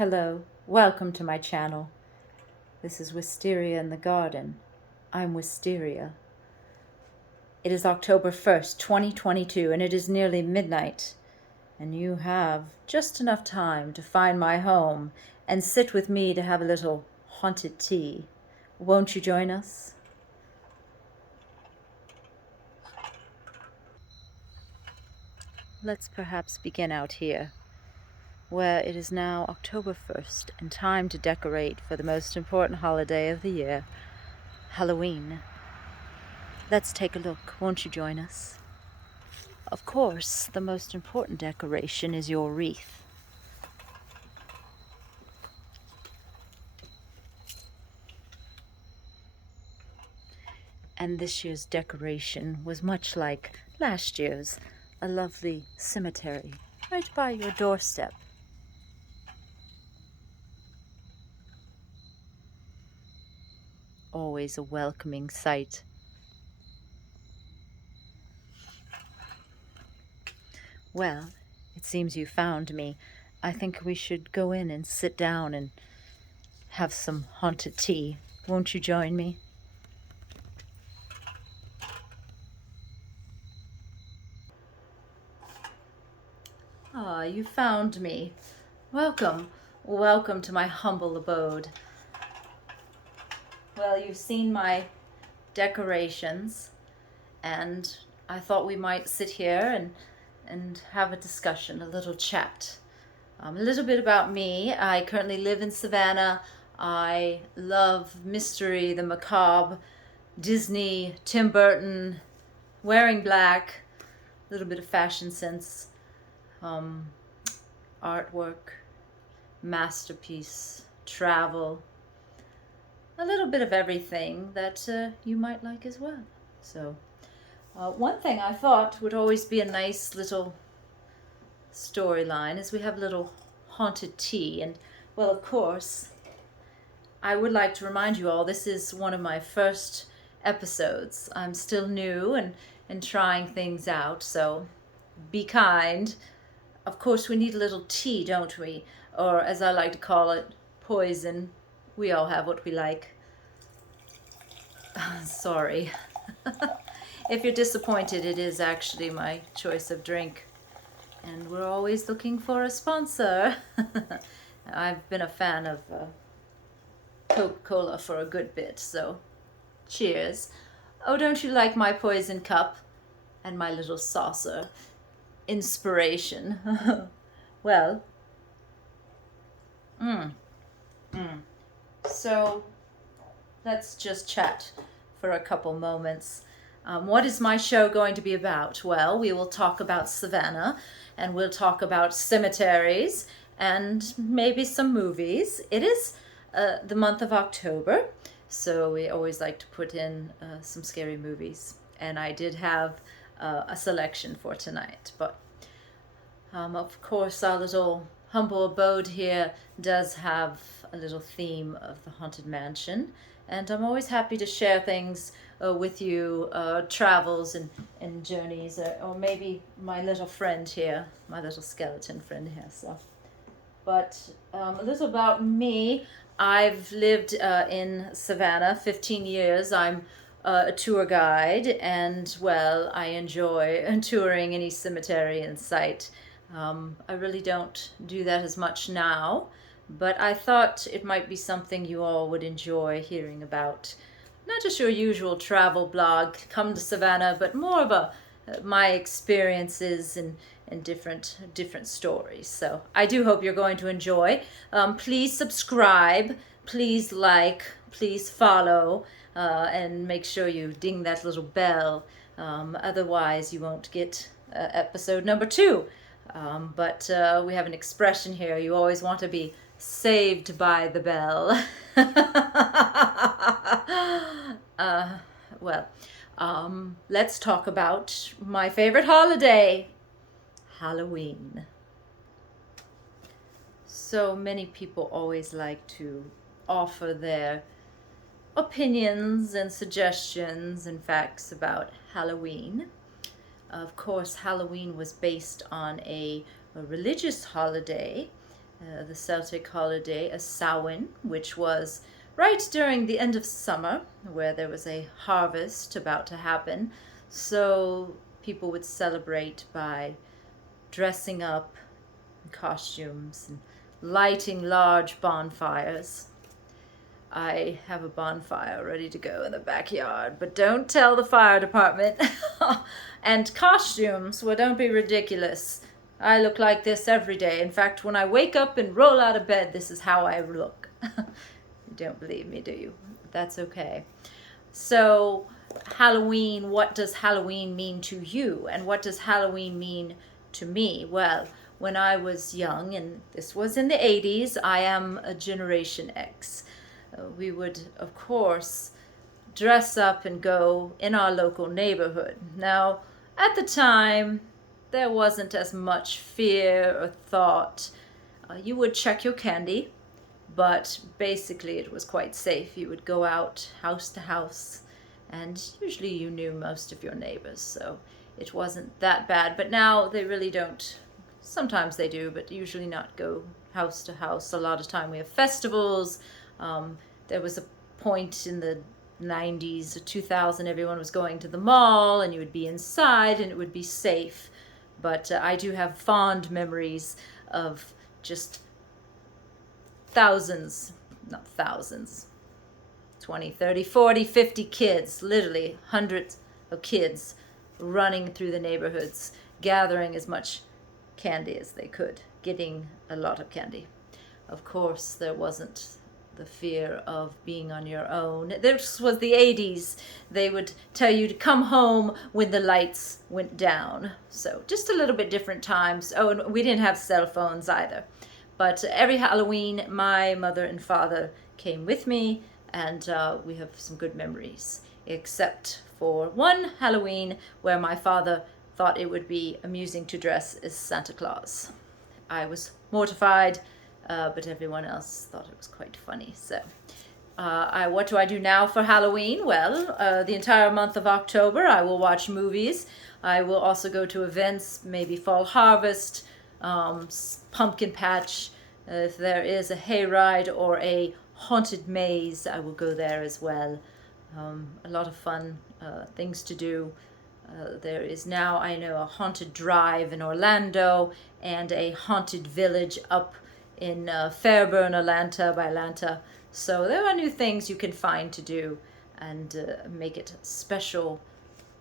Hello, welcome to my channel. This is Wisteria in the Garden. I'm Wisteria. It is October 1st, 2022, and it is nearly midnight. And you have just enough time to find my home and sit with me to have a little haunted tea. Won't you join us? Let's perhaps begin out here, where it is now October 1st and time to decorate for the most important holiday of the year, Halloween. Let's take a look. Won't you join us? Of course, the most important decoration is your wreath. And this year's decoration was much like last year's, a lovely cemetery right by your doorstep. Always a welcoming sight. Well, it seems you found me. I think we should go in and sit down and have some haunted tea. Won't you join me? Ah, you found me. Welcome. Welcome to my humble abode. Well, you've seen my decorations, and I thought we might sit here and have a discussion, a little chat. A little bit about me. I currently live in Savannah. I love mystery, the macabre, Disney, Tim Burton, wearing black, a little bit of fashion sense, artwork, masterpiece, travel, a little bit of everything that you might like as well. So one thing I thought would always be a nice little storyline is we have a little haunted tea. And well, of course, I would like to remind you all, this is one of my first episodes. I'm still new and trying things out, so be kind. Of course, we need a little tea, don't we? Or as I like to call it, poison. We all have what we like. Sorry. If you're disappointed, it is actually my choice of drink. And we're always looking for a sponsor. I've been a fan of Coca-Cola for a good bit, so cheers. Oh, don't you like my poison cup and my little saucer? Inspiration. Well, so let's just chat for a couple moments. What is my show going to be about? Well, we will talk about Savannah, and we'll talk about cemeteries, and maybe some movies. It is the month of October, so we always like to put in some scary movies. And I did have a selection for tonight, but of course our little humble abode here does have a little theme of the Haunted Mansion, and I'm always happy to share things with you, travels and journeys, or maybe my little friend here, my little skeleton friend here. So, but a little about me. I've lived in Savannah 15 years. I'm a tour guide, and well, I enjoy touring any cemetery in sight. I really don't do that as much now, but I thought it might be something you all would enjoy hearing about. Not just your usual travel blog, come to Savannah, but more of my experiences and different stories. So I do hope you're going to enjoy. Please subscribe, please like, please follow, and make sure you ding that little bell. Otherwise, you won't get episode number 2. But we have an expression here. You always want to be saved by the bell. Well, let's talk about my favorite holiday, Halloween. So many people always like to offer their opinions and suggestions and facts about Halloween. Of course, Halloween was based on a religious holiday the Celtic holiday, a Samhain, which was right during the end of summer, where there was a harvest about to happen. So people would celebrate by dressing up in costumes and lighting large bonfires. I have a bonfire ready to go in the backyard, but don't tell the fire department. And costumes, well, don't be ridiculous. I look like this every day. In fact, when I wake up and roll out of bed, this is how I look. You don't believe me, do you? That's okay. So, Halloween, what does Halloween mean to you? And what does Halloween mean to me? Well, when I was young, and this was in the 80s, I am a Generation X. We would, of course, dress up and go in our local neighborhood. Now, at the time, there wasn't as much fear or thought. You would check your candy, but basically it was quite safe. You would go out house to house, and usually you knew most of your neighbors, so it wasn't that bad. But now they really don't. Sometimes they do, but usually not go house to house. A lot of time we have festivals. There was a point in the 90s or 2000, everyone was going to the mall and you would be inside and it would be safe. But I do have fond memories of just thousands, not thousands, 20, 30, 40, 50 kids, literally hundreds of kids running through the neighborhoods, gathering as much candy as they could, getting a lot of candy. Of course, there wasn't the fear of being on your own. This was the 80s. They would tell you to come home when the lights went down. So just a little bit different times. Oh, and we didn't have cell phones either. But every Halloween, my mother and father came with me, and we have some good memories, except for one Halloween where my father thought it would be amusing to dress as Santa Claus. I was mortified, but everyone else thought it was quite funny. So what do I do now for Halloween? Well, the entire month of October, I will watch movies. I will also go to events, maybe Fall Harvest, Pumpkin Patch. If there is a hayride or a haunted maze, I will go there as well. A lot of fun things to do. There is now, I know, a haunted drive in Orlando and a haunted village up in Fairburn, Atlanta, by Atlanta. So there are new things you can find to do and make it special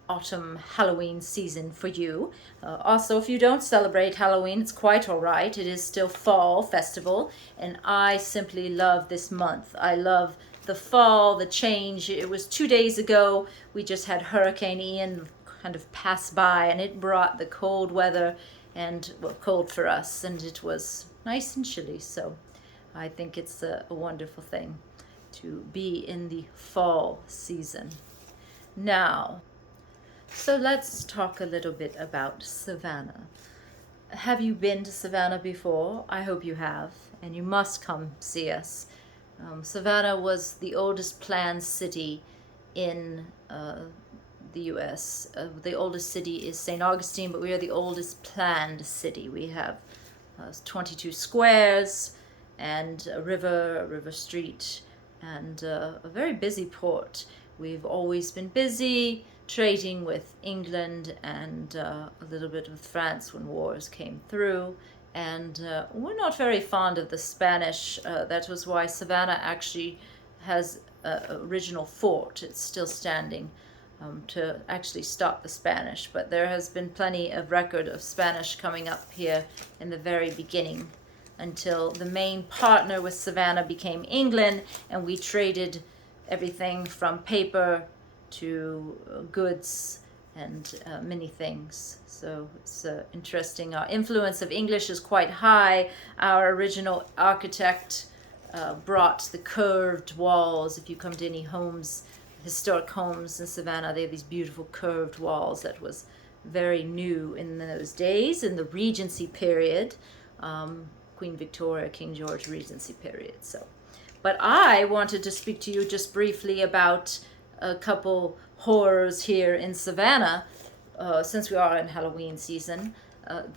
autumn Halloween season for you. Also, if you don't celebrate Halloween, it's quite all right. It is still fall festival, and I simply love this month. I love the fall, the change. It was 2 days ago. We just had Hurricane Ian kind of pass by, and it brought the cold weather and, well, cold for us, and it was nice and chilly. So I think it's a wonderful thing to be in the fall season. Now, so let's talk a little bit about Savannah. Have you been to Savannah before? I hope you have, and you must come see us. Savannah was the oldest planned city in the U.S. The oldest city is St. Augustine, but we are the oldest planned city. We have 22 squares and a river street, and a very busy port. We've always been busy trading with England and a little bit with France when wars came through. And we're not very fond of the Spanish. That was why Savannah actually has an original fort. It's still standing to actually stop the Spanish. But there has been plenty of record of Spanish coming up here in the very beginning, until the main partner with Savannah became England, and we traded everything from paper to goods and many things. So it's interesting. Our influence of English is quite high. Our original architect brought the curved walls. If you come to any homes, historic homes in Savannah, they have these beautiful curved walls. That was very new in those days, in the Regency period, Queen Victoria, King George Regency period. So, but I wanted to speak to you just briefly about a couple horrors here in Savannah, since we are in Halloween season.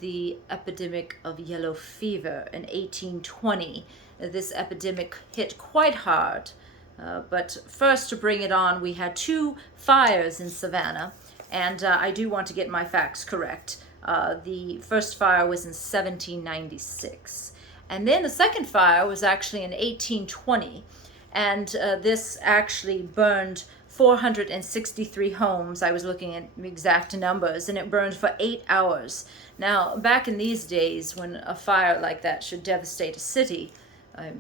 the epidemic of yellow fever in 1820. This epidemic hit quite hard. But first, to bring it on, we had 2 fires in Savannah, and I do want to get my facts correct. The first fire was in 1796, and then the second fire was actually in 1820, and this actually burned 463 homes. I was looking at exact numbers, and it burned for 8 hours. Now, back in these days, when a fire like that should devastate a city,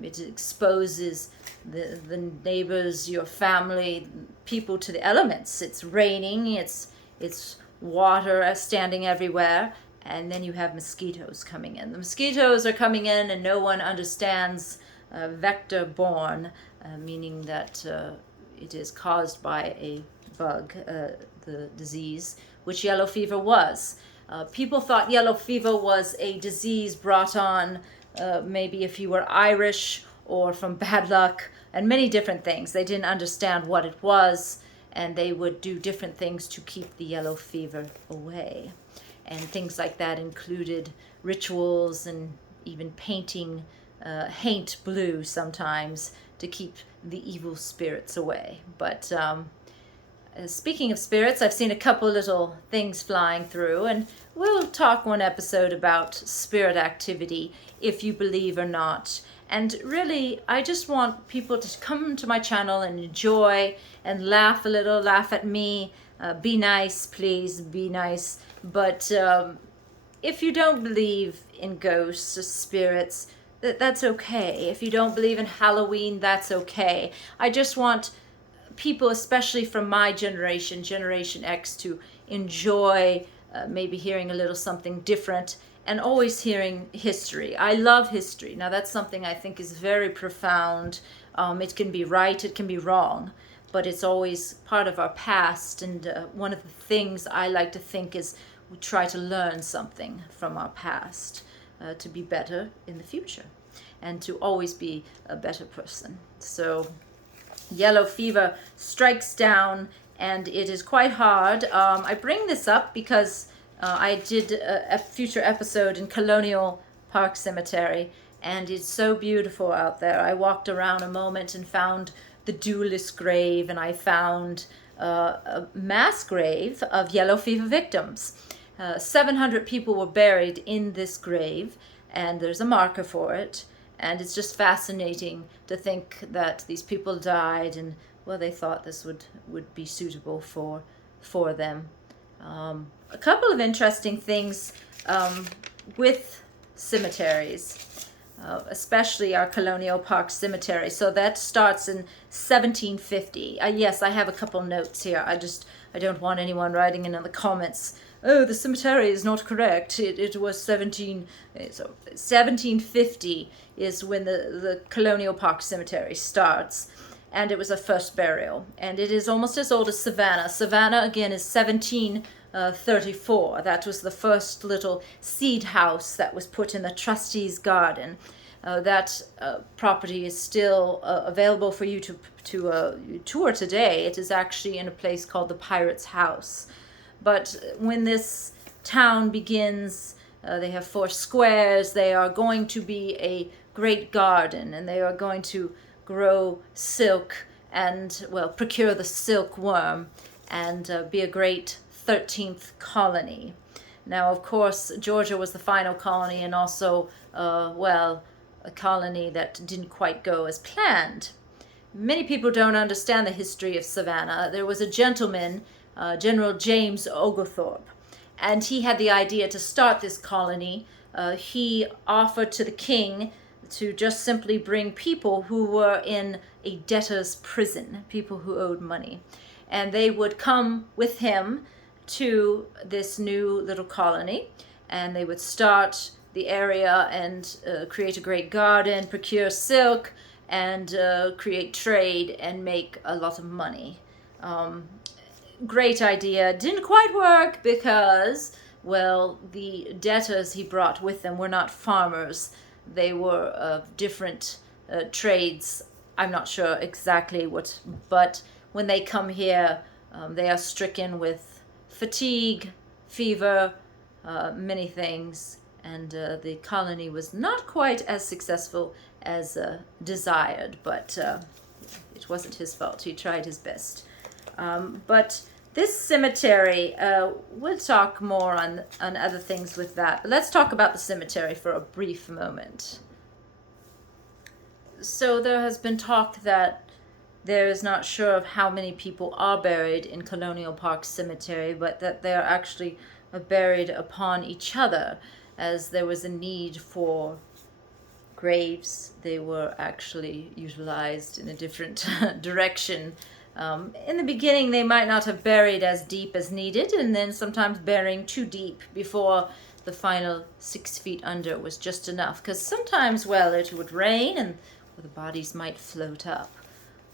it exposes the neighbors, your family, people to the elements. It's raining, it's water standing everywhere, and then you have mosquitoes coming in. The mosquitoes are coming in, and no one understands vector-borne, meaning that it is caused by a bug, the disease, which yellow fever was. People thought yellow fever was a disease brought on maybe if you were Irish or from bad luck, and many different things. They didn't understand what it was, and they would do different things to keep the yellow fever away. And things like that included rituals and even painting haint blue sometimes to keep the evil spirits away. But speaking of spirits, I've seen a couple little things flying through, and we'll talk one episode about spirit activity, if you believe or not. And really, I just want people to come to my channel and enjoy and laugh a little, laugh at me. Be nice, please, be nice. But if you don't believe in ghosts or spirits, that's okay. If you don't believe in Halloween, that's okay. I just want people, especially from my generation, Generation X, to enjoy maybe hearing a little something different, and always hearing history. I love history. Now, that's something I think is very profound. It can be right, it can be wrong, but it's always part of our past. And one of the things I like to think is we try to learn something from our past to be better in the future and to always be a better person. So yellow fever strikes down, and it is quite hard. I bring this up because I did a future episode in Colonial Park Cemetery, and it's so beautiful out there. I walked around a moment and found the duelist grave, and I found a mass grave of yellow fever victims. 700 people were buried in this grave, and there's a marker for it. And it's just fascinating to think that these people died, and well, they thought this would be suitable for them. A couple of interesting things with cemeteries, especially our Colonial Park Cemetery. So that starts in 1750. Yes, I have a couple notes here. I don't want anyone writing in the comments, oh, the cemetery is not correct. It was 1750 is when the Colonial Park Cemetery starts, and it was a first burial. And it is almost as old as Savannah. Savannah, again, is 1734. That was the first little seed house that was put in the trustee's garden. That property is still available for you to tour today. It is actually in a place called the Pirate's House. But when this town begins, they have 4 squares. They are going to be a great garden, and they are going to grow silk and, well, procure the silkworm and be a great 13th colony. Now, of course, Georgia was the final colony, and also, well, a colony that didn't quite go as planned. Many people don't understand the history of Savannah. There was a gentleman, General James Oglethorpe, and he had the idea to start this colony. He offered to the king to just simply bring people who were in a debtor's prison, people who owed money, and they would come with him to this new little colony, and they would start the area and create a great garden, procure silk, and create trade and make a lot of money. Great idea. Didn't quite work because, well, the debtors he brought with them were not farmers. They were of different trades. I'm not sure exactly what, but when they come here, they are stricken with fatigue, fever, many things, and the colony was not quite as successful as desired, but it wasn't his fault. He tried his best. But this cemetery, we'll talk more on other things with that. But let's talk about the cemetery for a brief moment. So there has been talk that there is not sure of how many people are buried in Colonial Park Cemetery, but that they are actually buried upon each other, as there was a need for graves. They were actually utilized in a different direction. In the beginning, they might not have buried as deep as needed, and then sometimes burying too deep before the final 6 feet under was just enough, because sometimes, well, it would rain and the bodies might float up.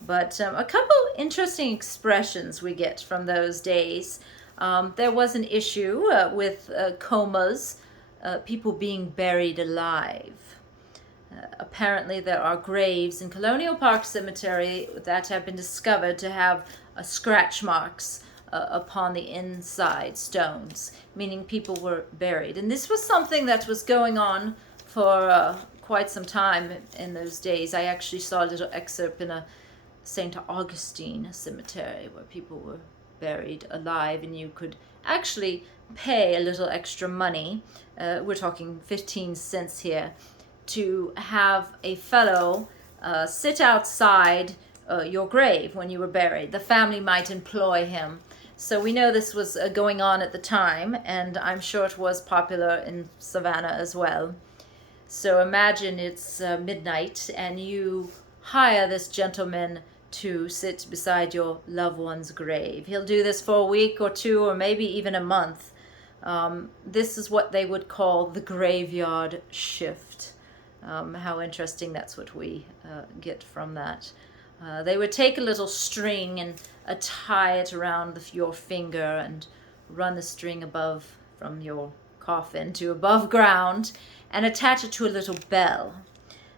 But a couple interesting expressions we get from those days. There was an issue with comas, people being buried alive. Apparently there are graves in Colonial Park Cemetery that have been discovered to have scratch marks upon the inside stones, meaning people were buried. And this was something that was going on for quite some time in those days. I actually saw a little excerpt in a St. Augustine cemetery where people were buried alive, and you could actually pay a little extra money, we're talking 15 cents here, to have a fellow sit outside your grave when you were buried. The family might employ him. So we know this was going on at the time, and I'm sure it was popular in Savannah as well. So imagine it's midnight and you hire this gentleman to sit beside your loved one's grave. He'll do this for a week or two or maybe even a month. This is what they would call the graveyard shift. How interesting, that's what we get from that. They would take a little string and tie it around your finger and run the string above from your coffin to above ground and attach it to a little bell.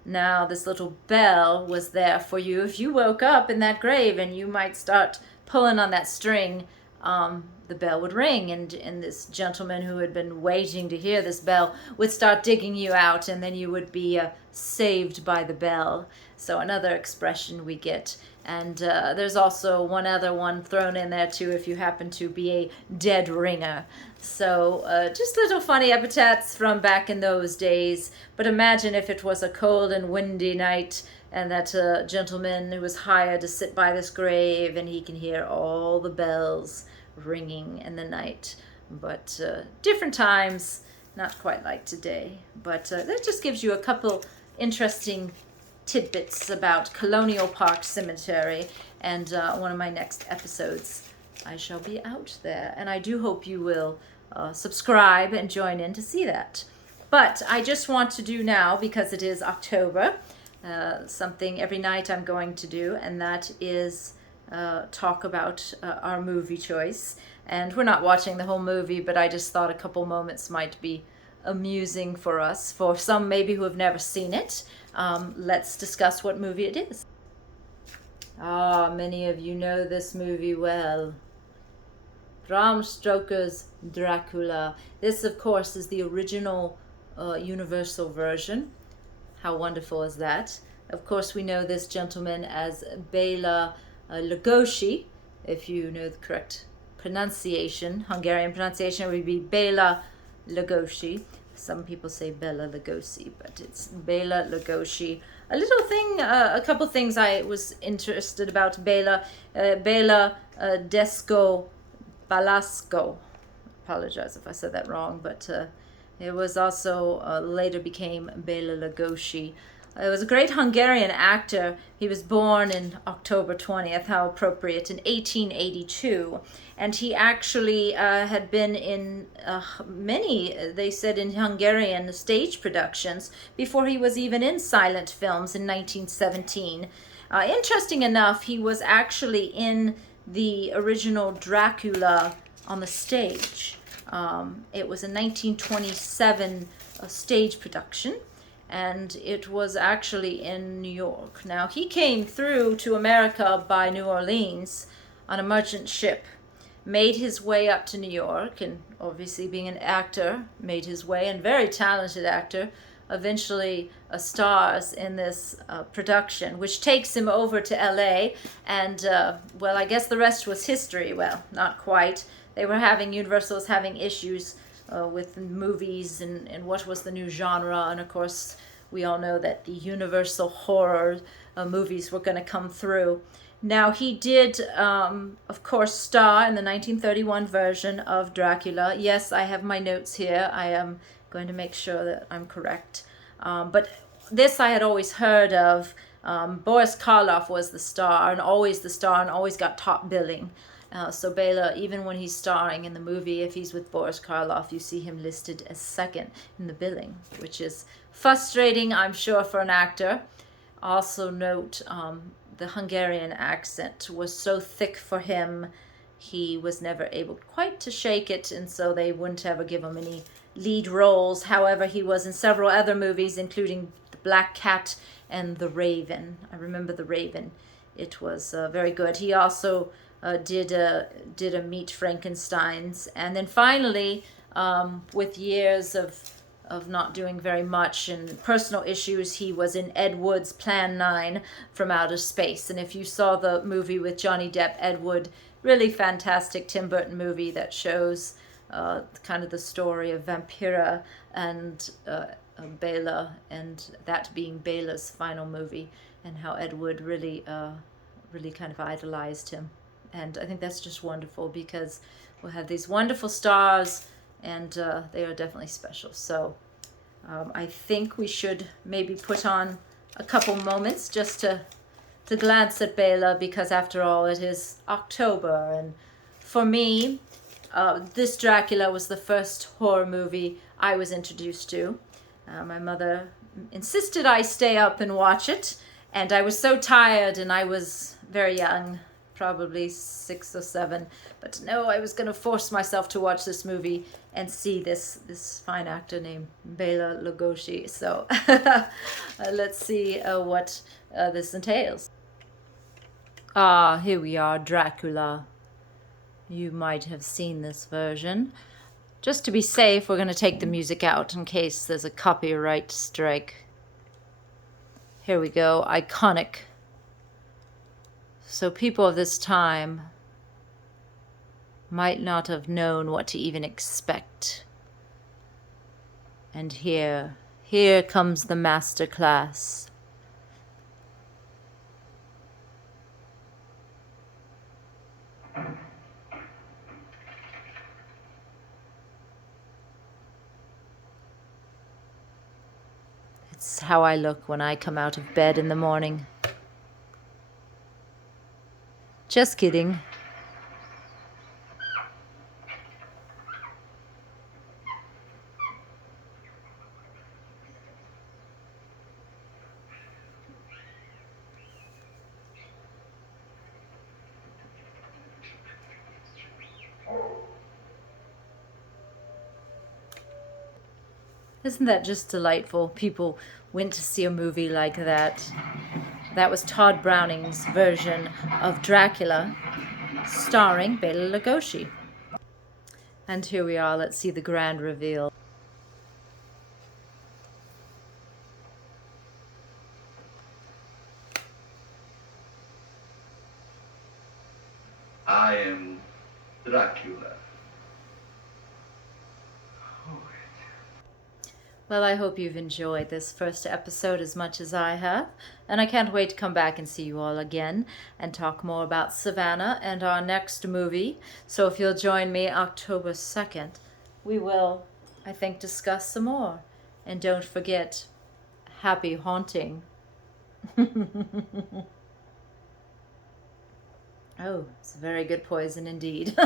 Now, this little bell was there for you if you woke up in that grave, and you might start pulling on that string. The bell would ring, and this gentleman who had been waiting to hear this bell would start digging you out, and then you would be saved by the bell. So another expression we get. And there's also one other one thrown in there too if you happen to be a dead ringer. So just little funny epithets from back in those days. But imagine if it was a cold and windy night and that gentleman who was hired to sit by this grave, and he can hear all the bells ringing in the night. But different times, not quite like today. But that just gives you a couple interesting tidbits about Colonial Park Cemetery, and one of my next episodes I shall be out there, and I do hope you will subscribe and join in to see that. But I just want to do now, because it is October, something every night I'm going to do, and that is talk about our movie choice. And we're not watching the whole movie, but I just thought a couple moments might be amusing for us, for some maybe who have never seen it. Let's discuss what movie it is. Many of you know this movie well. Bram Stoker's Dracula. This, of course, is the original Universal version. How wonderful is that? Of course, we know this gentleman as Bela Lugosi. If you know the correct pronunciation, Hungarian pronunciation, it would be Bela Lugosi. Some people say Bela Lugosi, but it's Bela Lugosi. A couple things I was interested about Bela. Bela Desco Balasco. Apologize if I said that wrong, but it was also later became Bela Lugosi. He was a great Hungarian actor. He was born in October 20th, how appropriate, in 1882. And he actually had been in many, they said, in Hungarian stage productions before he was even in silent films in 1917. Interesting enough, he was actually in the original Dracula on the stage. It was a 1927 stage production, and it was actually in New York. Now, he came through to America by New Orleans on a merchant ship, made his way up to New York, and obviously being an actor, made his way, and very talented actor, eventually stars in this production, which takes him over to LA. And well, I guess the rest was history. Well, not quite. They were having, Universal was having issues with movies and what was the new genre. And of course, we all know that the Universal horror movies were going to come through. Now, he did, of course, star in the 1931 version of Dracula. Yes, I have my notes here. I am going to make sure that I'm correct. But this I had always heard of. Boris Karloff was the star, and always the star, and always got top billing. So Bela, even when he's starring in the movie, if he's with Boris Karloff, you see him listed as second in the billing, which is frustrating, I'm sure, for an actor. Also note, the Hungarian accent was so thick for him, he was never able quite to shake it, and so they wouldn't ever give him any lead roles. However, he was in several other movies, including The Black Cat and The Raven. I remember The Raven. It was very good. He also did a Meet Frankensteins, and then finally, with years of not doing very much and personal issues, he was in Ed Wood's Plan 9 from Outer Space. And if you saw the movie with Johnny Depp, Ed Wood, really fantastic Tim Burton movie that shows kind of the story of Vampira and Bela, and that being Bela's final movie, and how Ed Wood really kind of idolized him. And I think that's just wonderful, because we'll have these wonderful stars, and they are definitely special. So I think we should maybe put on a couple moments just to glance at Bela, because after all, it is October. And for me, this Dracula was the first horror movie I was introduced to. My mother insisted I stay up and watch it, and I was so tired, and I was very young, probably 6 or 7, but no, I was going to force myself to watch this movie and see this fine actor named Bela Lugosi. So let's see what this entails. Here we are, Dracula. You might have seen this version. Just to be safe, we're going to take the music out in case there's a copyright strike. Here we go, iconic. So people of this time might not have known what to even expect. And here comes the master class. It's how I look when I come out of bed in the morning. Just kidding. Isn't that just delightful? People went to see a movie like that. That was Todd Browning's version of Dracula, starring Bela Lugosi. And here we are, let's see the grand reveal. I am Dracula. Well, I hope you've enjoyed this first episode as much as I have, and I can't wait to come back and see you all again and talk more about Savannah and our next movie. So if you'll join me October 2nd, we will, I think, discuss some more. And don't forget, happy haunting. Oh, it's a very good poison indeed.